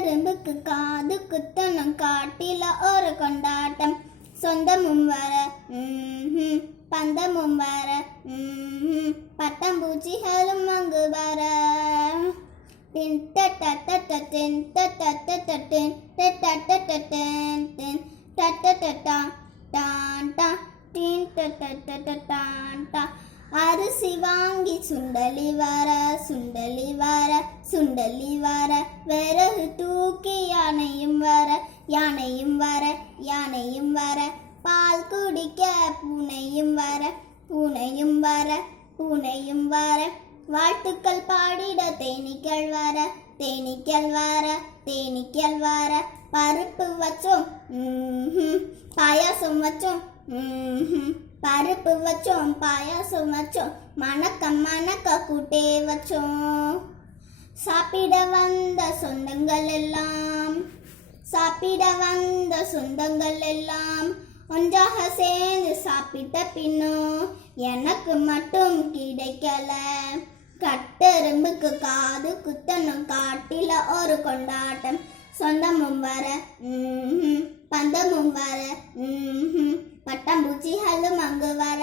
எறும்புக்கு காது குத்தணும் காட்டில ஒரு கொண்டாட்டம் சொந்தமும் வர பந்தமும் வர பட்டம்பூச்சிகளும் அங்கு வர டின் டட்டட்டட்டடின், டட்டட்டட்டடின், டட்டட்டட்டடின், டின் டட்டட்டட்டா, டான் டா, டின் டட்டட்டட்டடான் டா. அரிசி வாங்கி சுண்டலி வர சுண்டலி வர சுண்டலி வர. விறகு தூக்கி யானையும் வர யானையும் வர யானையும் வர. பால் குடிக்க பூனையும் வர பூனையும் வர பூனையும் வர. வாழ்த்துக்கள் பாடிட தேனீக்கள் வர தேனீக்கள் வர தேனீக்கள் வர. பருப்பு வச்சோம். ம்ஹும். பாயாசம் வச்சோம். பருப்பு வச்சோம் பாயாசம் வச்சோம். மணக்க மணக்க கூட்டே வச்சோம். சாப்பிட வந்த சொந்தங்கள் எல்லாம் சாப்பிட வந்த சொந்தங்கள் எல்லாம் ஒன்றாக சேர்ந்து சாப்பிட்ட பின்னும் எனக்கு மட்டும் கிடைக்கல. கட்டெரும்புக்கு காது குத்தணும் காட்டில ஒரு கொண்டாட்டம். சொந்தமும் வர பந்தமும் வர ம்ஹும், பட்டாம்பூச்சிகளும் அங்கு வர